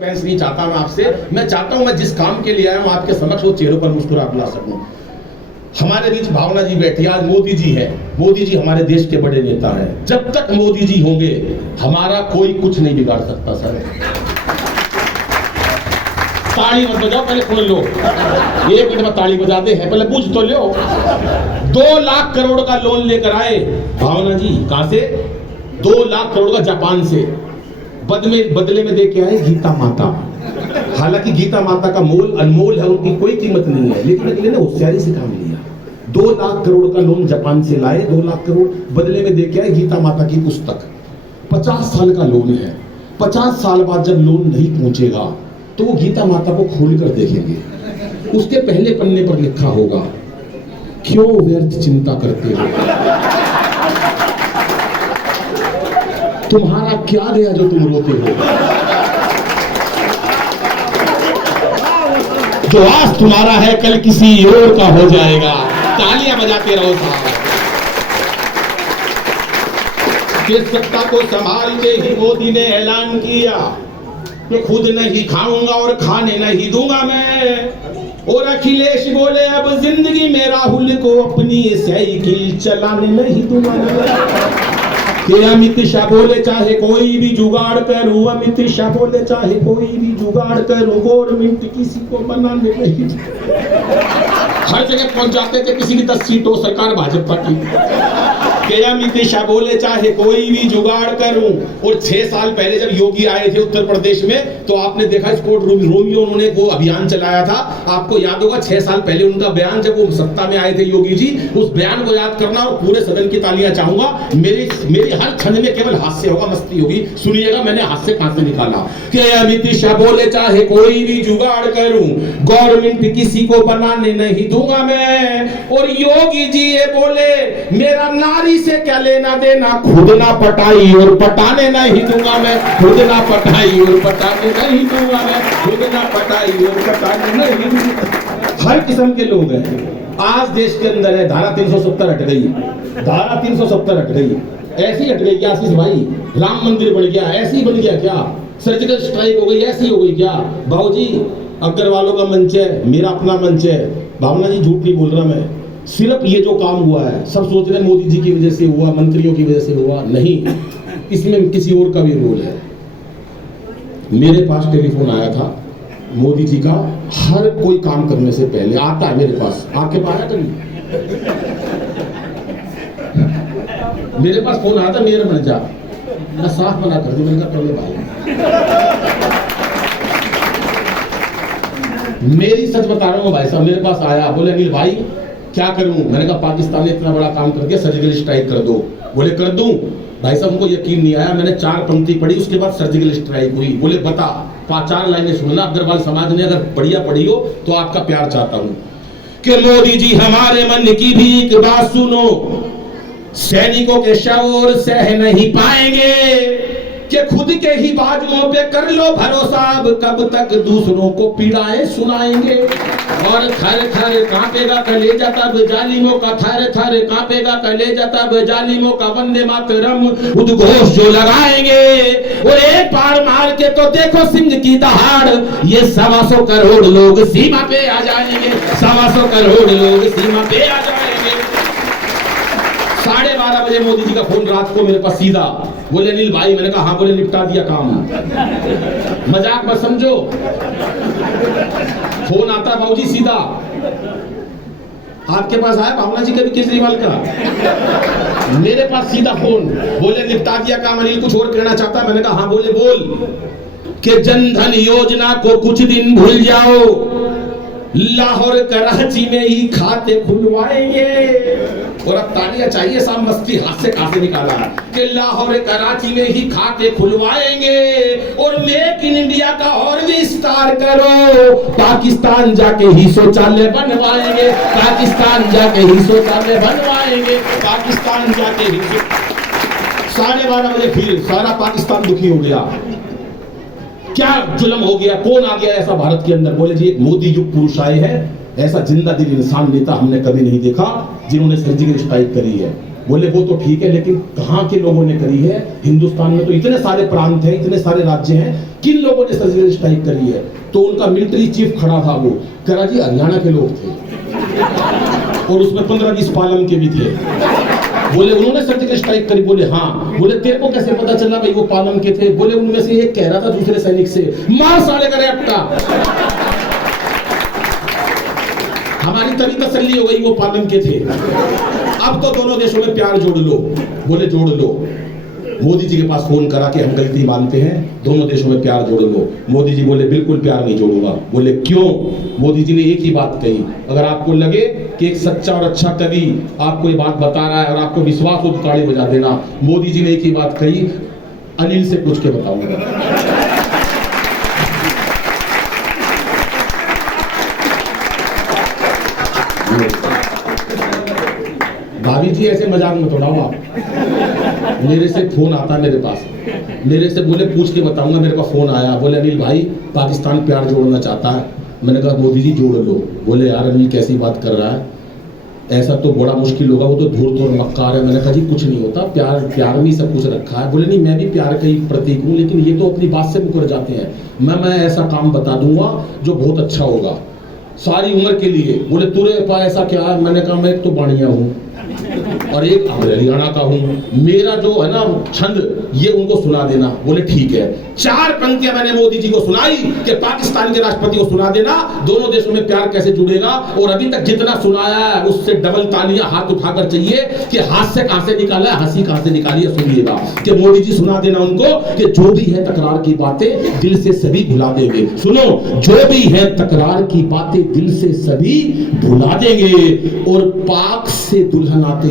नहीं चाहता मैं आपसे, मैं चाहता हूं मैं जिस काम के लिए आया हूं आपके समक्ष वो चेहरों पर मुस्कुराहट ला सकूं। हमारे बीच भावना जी बैठी, आज मोदी जी है। मोदी जी हमारे देश के बड़े नेता हैं। जब तक मोदी जी होंगे हमारा कोई कुछ नहीं बिगाड़ सकता। सर ताली मत बजाओ, पहले सुन लो, 1 मिनट में ताली बजाते हैं, पहले पूछ तो लो। 2 लाख करोड़ का लोन लेकर आए भावना जी, कहां से? 2 लाख करोड़ का जापान से। बदले में दे के आए गीता माता। हालांकि गीता माता का मोल अनमोल है, उनकी कोई कीमत नहीं है, लेकिन अगले ने होशियारी से काम लिया। 2 लाख करोड़ का लोन जापान से लाए, 2 लाख करोड़ बदले में दे के आए गीता माता की पुस्तक। 50 साल का लोन है। 50 साल बाद जब लोन नहीं पहुंचेगा तो वो गीता माता को खोलकर देखेंगे। उसके पहले पन्ने पर लिखा होगा, क्यों व्यर्थ चिंता करते हो, तुम्हारा क्या गया जो तुम रोते हो, जो आज तुम्हारा है कल किसी और का हो जाएगा। तालियां बजाते रहो साहब। देश सत्ता को संभालते ही मोदी ने ऐलान किया कि खुद नहीं खाऊंगा और खाने नहीं दूंगा मैं। और अखिलेश बोले अब जिंदगी में राहुल को अपनी साइकिल चलाने नहीं दूंगा। अमित शाह बोले चाहे कोई भी जुगाड़ करूं, अमित शाह बोले चाहे कोई भी जुगाड़ करूं, गवर्नमेंट किसी को बनाने नहीं। हर जगह पहुंच जाते थे, किसी की 10 सीटों सरकार भाजपा की। अमित शाह बोले चाहे कोई भी जुगाड़ करूं। और 6 साल पहले जब योगी आए थे उत्तर प्रदेश में तो आपने देखा स्पोर्ट रोमियो उन्होंने वो अभियान चलाया था। आपको याद होगा 6 साल पहले उनका बयान, जब वो सत्ता में आए थे योगी जी, उस बयान को याद करना और पूरे सदन की तालियां चाहूंगा। मेरी हर छंद में केवल हास्य होगा, मस्ती होगी। सुनिएगा मैंने हास्य कहां से निकाला। कि अमित शाह बोले चाहे कोई भी जुगाड़ करूं, गवर्नमेंट किसी को बनाने नहीं दूंगा मैं। और योगी जी ये बोले मेरा नारी से क्या लेना देना, खुद ना पटाई और पटाने नहीं दूंगा मैं, खुद ना पटाई और पटाने नहीं दूंगा मैं, खुद ना पटाई और पटाने नहीं दूंगा। हर किस्म के लोग हैं आज देश के अंदर है। धारा 370 हट गई, धारा 370 हट गई। ऐसी हट गई क्या आशीष भाई? राम मंदिर बन गया, ऐसी बन गया क्या? सर्जिकल स्ट्राइक हो गई, ऐसी हो गई क्या? बाबूजी अग्रवालों का मंच है, मेरा अपना मंच है। भावना जी झूठ नहीं बोल रहा मैं। सिर्फ ये जो काम हुआ है सब सोच रहे मोदी जी की वजह से हुआ, मंत्रियों की वजह से हुआ, नहीं, इसमें किसी और का भी रोल है। मेरे पास टेलीफोन आया था मोदी जी का, हर कोई काम करने से पहले आता है मेरे पास। आपके पास आया कभी? मेरे पास फोन आया था, मेरे बन जा, मैं साफ मना कर दी, मैंने कहा पहले भाई मेरी सच बता रहा हूँ भाई साहब। मेरे पास आया, बोले अनिल भाई क्या करूं? मैंने कहा पाकिस्तान ने इतना बड़ा काम कर दिया, सर्जिकल स्ट्राइक कर दो। बोले कर दूं? भाई साहब उनको यकीन नहीं आया। मैंने 4 पंक्ति पढ़ी, उसके बाद सर्जिकल स्ट्राइक हुई। बोले बता, 4 लाइनें सुनना, अग्रवाल समाज ने अगर बढ़िया पढ़ी हो तो आपका प्यार चाहता हूं। कि मोदी जी हमारे मन की भी एक बात सुनो, सैनिकों के शव सह नहीं पाएंगे, कि खुद के ही बाजुओं पे कर लो भरोसा, अब कब तक दूसरों को पीड़ाएं सुनाएंगे। और थर थर कांपेगा कलेजा तब जालिमों का, थर थर कांपेगा कलेजा तब जालिमों का, वंदे मातरम उद्घोष जो लगाएंगे। और एक बार मार के तो देखो सिंह की दहाड़, ये 125 करोड़ लोग सीमा पे आ जाएंगे, 125 करोड़ लोग सीमा पे आ जाएंगे। 12:30 बजे मोदी जी का फोन रात को मेरे पास सीधा। बोले अनिल भाई, मैंने कहा हाँ। बोले निपटा दिया काम, मजाक मत समझो। फोन आता बाबूजी सीधा। आपके पास आया भावना जी कभी केजरीवाल का? मेरे पास सीधा फोन। बोले निपटा दिया काम अनिल, कुछ और कहना चाहता? मैंने कहा हाँ। बोले बोल। कि जनधन योजना को कुछ दिन भूल जाओ, लाहौर कराची में ही खाते खुलवाएंगे। और अब तालियां चाहिए साहब, मस्ती हाथ से कहां से निकाला। कि लाहौर कराची में ही खाते खुलवाएंगे और मेक इन इंडिया का और विस्तार करो, पाकिस्तान जाके ही शौचालय बनवाएंगे, पाकिस्तान जाके ही शौचालय बनवाएंगे, पाकिस्तान जाके ही। 12:30 बजे फिर सारा पाकिस्तान दुखी हो गया। क्या जुल्म हो गया, कौन आ गया ऐसा भारत के अंदर? बोले जी एक मोदी युग पुरुष आए हैं, ऐसा जिंदा दिल इंसान नेता हमने कभी नहीं देखा जिन्होंने सर्जिकल स्ट्राइक करी है। बोले वो तो ठीक है, लेकिन कहाँ के लोगों ने करी है? हिंदुस्तान में तो इतने सारे प्रांत हैं, इतने सारे राज्य हैं, किन लोगों ने सर्जिकल स्ट्राइक करी है? तो उनका मिलिट्री चीफ खड़ा था, वो कह रहा जी हरियाणा के लोग थे और उसमें 15-20 पालम के भी थे। बोले उन्होंने सर्जिकल स्ट्राइक करी? बोले हाँ। बोले तेरे को कैसे पता चला भाई वो पालम के थे? बोले उनमें से एक कह रहा था दूसरे सैनिक से, मार साले का रैप्टा। हमारी तभी तसल्ली हो गई वो पालम के थे। अब तो दोनों देशों में प्यार जोड़ लो। बोले जोड़ लो। मोदी जी के पास फोन करा कि हम गलती मानते हैं, दोनों देशों में प्यार जोड़ लो। मोदी जी बोले बिल्कुल प्यार नहीं जोड़ूंगा। बोले क्यों? मोदी जी ने एक ही बात कही, अगर आपको लगे कि एक सच्चा और अच्छा कवि आपको ये बात बता रहा है और आपको विश्वास हो तो ताली बजा देना। मोदी जी ने एक ही बात कही, अनिल से पूछ के बताऊंगा। भाभी जी ऐसे मजाक मत उड़ाओ आप। मेरे से फोन आता है मेरे पास, मेरे से बोले पूछ के बताऊंगा। मेरे पास फोन आया, बोले अनिल भाई पाकिस्तान प्यार जोड़ना चाहता है। मैंने कहा मोदी जी जोड़ लो। बोले यार अनिल कैसी बात कर रहा है, ऐसा तो बड़ा मुश्किल होगा, वो तो धूर्त और मक्कार है। मैंने कहा जी कुछ नहीं होता, प्यार प्यार में सब कुछ रखा है। बोले नहीं मैं भी प्यार का ही प्रतीक हूँ, लेकिन ये तो अपनी बात से मुकर जाते हैं। मैं ऐसा काम बता दूंगा जो बहुत अच्छा होगा सारी उम्र के लिए। बोले तुरे पास ऐसा क्या है? मैंने कहा मैं एक तो बाणिया हूँ और एक हरियाणा का हूँ, मेरा जो है ना छंद ये उनको सुना देना। बोले ठीक है। 4 पंक्तियां मैंने मोदी जी को सुनाई कि पाकिस्तान के राष्ट्रपति को सुना देना, दोनों देशों में प्यार कैसे जुड़ेगा। और अभी तक जितना सुनाया है उससे डबल तालियां हाथ उठाकर चाहिए कि हाथ से कहां से निकाला है, हंसी कहां से निकाली है। सुनिएगा कि मोदी जी सुना देना उनको कि जो भी है तकरार की बातें दिल से सभी भुला देंगे। सुनो, जो भी है तकरार की बातें दिल से सभी भुला देंगे। और पाक से दुल्हन आते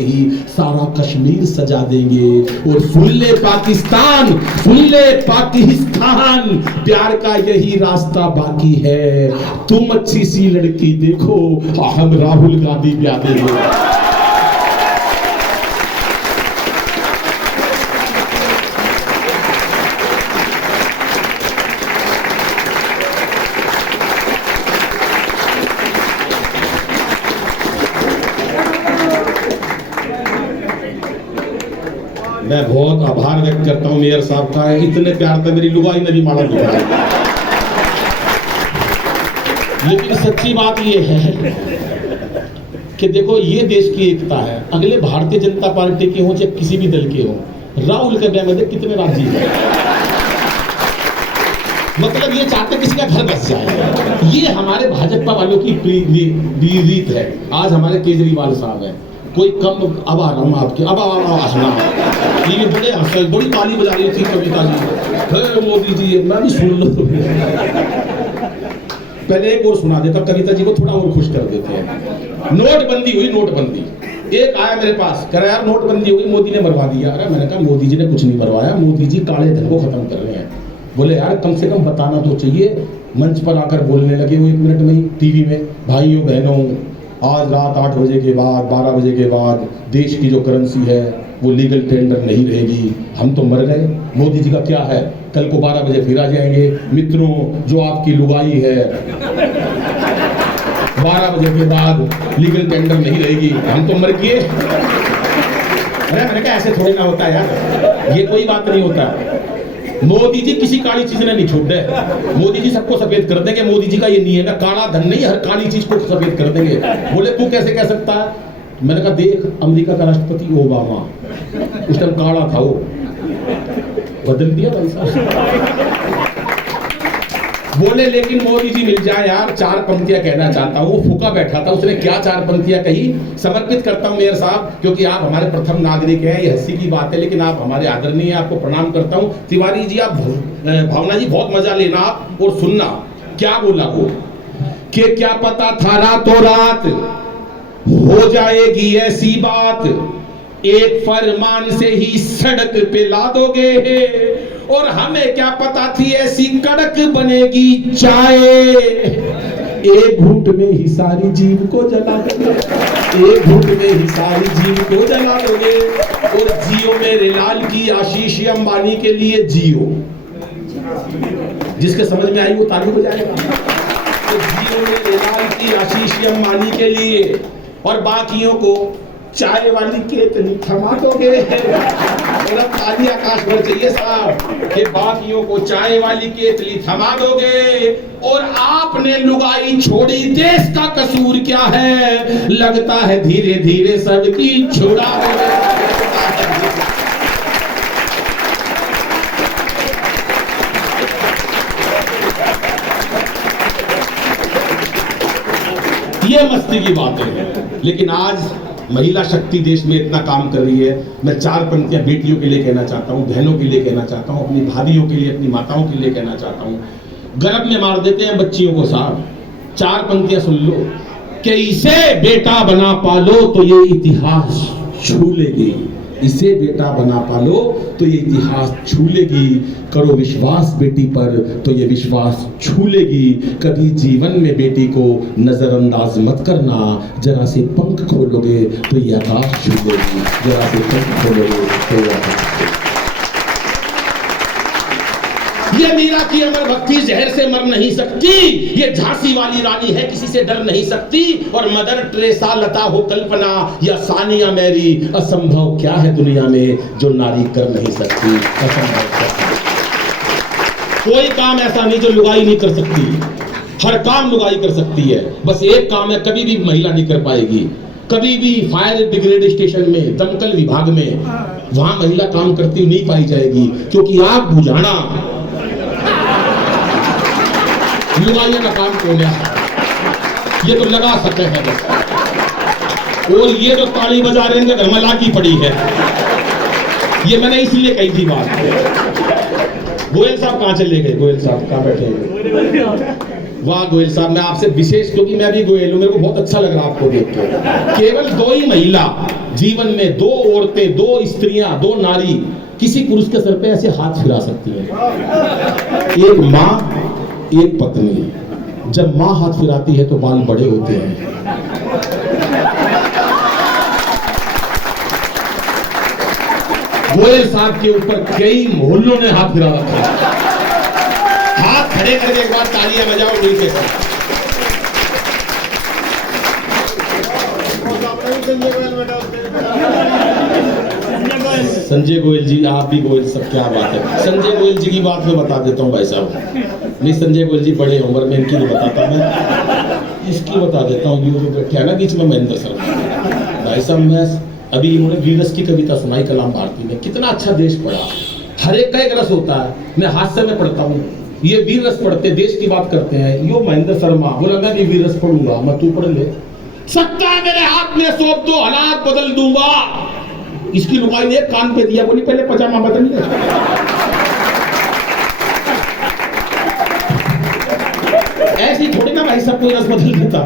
ही सारा कश्मीर सजा देंगे। और सुन ले पाकिस्तान, सुन ले पाकिस्तान, प्यार का यही रास्ता बाकी है। तुम अच्छी सी लड़की देखो, हम राहुल गांधी ब्याह देंगे। मैं बहुत आभार व्यक्त करता हूं मेयर साहब का, इतने प्यार से मेरी लुगाई ने भी माला दिखाई। लेकिन सच्ची बात ये है कि देखो ये देश की एकता है। अगले भारतीय जनता पार्टी के हो चाहे किसी भी दल के हो, राहुल के ब्याह में कितने राजी हैं। मतलब ये चाहते किसी का घर बस जाए। ये हमारे भाजपा वालों की रीत है। आज हमारे केजरीवाल साहब हैं, कोई कम अब आ रहा हूँ आपके अब हंसना ये बड़े हंस बड़ी ताली बजा रही थी कविता जी, मोदी जी मैं भी सुन लो। पहले एक और सुना देता, कविता जी को थोड़ा और खुश कर देते हैं। नोटबंदी हुई, नोटबंदी। एक आया मेरे पास, कह रहा यार नोटबंदी हो गई, मोदी ने मरवा दिया। अरे मैंने कहा मोदी जी ने कुछ नहीं मरवाया, मोदी जी काले धन को खत्म कर रहे हैं। बोले यार कम से कम बताना तो चाहिए। मंच पर आकर बोलने लगे वो 1 मिनट में ही टीवी में, भाइयों बहनों आज रात 8 बजे के बाद 12 बजे के बाद देश की जो करेंसी है वो लीगल टेंडर नहीं रहेगी। हम तो मर गए, मोदी जी का क्या है, कल को 12 बजे फिर आ जाएंगे। मित्रों जो आपकी लुगाई है 12 बजे के बाद लीगल टेंडर नहीं रहेगी, हम तो मर गए। अरे मैंने कहा ऐसे थोड़ी ना होता है यार, ये कोई बात नहीं होता। मोदी जी किसी काली चीज ने नहीं छोड़ दे, मोदी जी सबको सफेद कर देंगे। मोदी जी का ये नियम है, काला धन नहीं, हर काली चीज को सफेद कर देंगे। बोले तू कैसे कह सकता है? मैंने कहा देख अमेरिका का राष्ट्रपति ओबामा उस टाइम काला था, वो बदल दिया भाई साहब। बोले लेकिन मोदी जी मिल जाए यार, 4 पंक्तियां कहना चाहता हूँ। फूका बैठा था, उसने क्या 4 पंक्तियां कही समर्पित करता हूँ मेयर साहब, क्योंकि आप हमारे प्रथम नागरिक हैं। ये हंसी की बात है लेकिन आप हमारे आदरणीय, आपको प्रणाम करता हूँ। तिवारी जी, आप भावना जी बहुत मजा लेना आप और सुनना क्या बोला वो, कि क्या पता था रातों रात हो जाएगी ऐसी बात, एक फरमान से ही सड़क पे ला दोगे। और हमें क्या पता थी ऐसी कड़क बनेगी चाय, एक घूंट में ही सारी जीव को जला दोगे, एक घूंट में ही सारी जीव को जला दोगे। और जियो मेरे लाल की आशीष अंबानी के लिए जियो, जिसके समझ में आई वो ताली बजाएगा। तो जियो मेरे लाल की आशीष अंबानी के लिए, और बाकियों को चाय वाली केतली थमा दोगे। और अब ताली आकाश भर चाहिए साहब कि बाकियों को चाय वाली केतली थमा दोगे। और आपने लुगाई छोड़ी, देश का कसूर क्या है, लगता है धीरे धीरे सबकी छुड़ा दोगे। ये मस्ती की बात है। लेकिन आज महिला शक्ति देश में इतना काम कर रही है। मैं 4 पंक्तियां बेटियों के लिए कहना चाहता हूं, बहनों के लिए कहना चाहता हूं, अपनी भाभियों के लिए, अपनी माताओं के लिए कहना चाहता हूं। गर्भ में मार देते हैं बच्चियों को साहब। 4 पंक्तियां सुन लो। कि इसे बेटा बना पालो तो ये इतिहास छू लेगी, इसे बेटा बना पालो तो ये इतिहास छू लेगी। करो विश्वास बेटी पर तो ये विश्वास छू लेगी। कभी जीवन में बेटी को नजरअंदाज मत करना, जरा से पंख खोलोगे तो ये आकाश छू लेगी, जरा से पंख खोलोगे तो ये आकाश। ये मीरा की अमर भक्ति जहर से मर नहीं सकती, ये झांसी वाली रानी है किसी से डर नहीं सकती। और मदर टेरेसा, लता हो कल्पना या सानिया मैरी, असंभव क्या है दुनिया में जो नारी कर नहीं सकती। असंभव कोई काम ऐसा नहीं जो लुगाई नहीं कर सकती, हर काम लुगाई कर सकती है। बस एक काम है कभी भी महिला नहीं कर पाएगी। कभी भी फायर ब्रिगेड स्टेशन में, दमकल विभाग में, वहां महिला काम करती नहीं पाई जाएगी, क्योंकि आग बुझाना लुगाइयों का काम कौन है, ये तो लगा सकते हैं बस। और ये जो ताली बजा रहे हैं घर में लागी पड़ी है, ये मैंने इसलिए कही थी बात। गोयल साहब कहाँ चले गए? गोयल साहब कहाँ बैठे हैं? वाह गोयल साहब, मैं आपसे विशेष, क्योंकि मैं भी गोयल हूं, मेरे को बहुत अच्छा लग रहा आपको देख के। केवल 2 ही महिला जीवन में, 2 औरतें, 2 स्त्रियां, 2 नारी किसी पुरुष के सर पे ऐसे हाथ फिरा सकती हैं। एक माँ, एक पत्नी। जब मां हाथ फिराती है तो बाल बड़े होते हैं। गोयल साहब के ऊपर कई मोहल्लों ने हाथ फिरा रखा है। हाथ खड़े करके एक बार तालियां बजाओ दिल के साथ। संजय गोयल जी, आप भी गोयल सब, क्या बात है। संजय गोयल जी की बात मैं बता देता हूँ भाई साहब। नहीं, संजय गोयल जी बड़े उम्र में, इनकी नहीं बताता मैं, इसकी बता देता हूँ। ये बैठे है ना बीच में महेंद्र सर भाई साहब, मैं अभी इन्होंने वीरस की कविता सुनाई कलाम भारती में, कितना अच्छा देश पढ़ा। हर एक का एक रस होता है। मैं हास्य में पढ़ता हूँ, ये वीर रस पढ़ते, देश की बात करते हैं। यो महेंद्र शर्मा बोला मैं भी वीर रस पढ़ूंगा, मैं तू पढ़ ले। सत्ता मेरे हाथ में सौंप दो, हालात बदल दूंगा। इसकी लुगाई ने कान पे दिया, बोली पहले पजामा बदल ले। ऐसी थोड़ी ना भाई सब कोई रस बदल देता।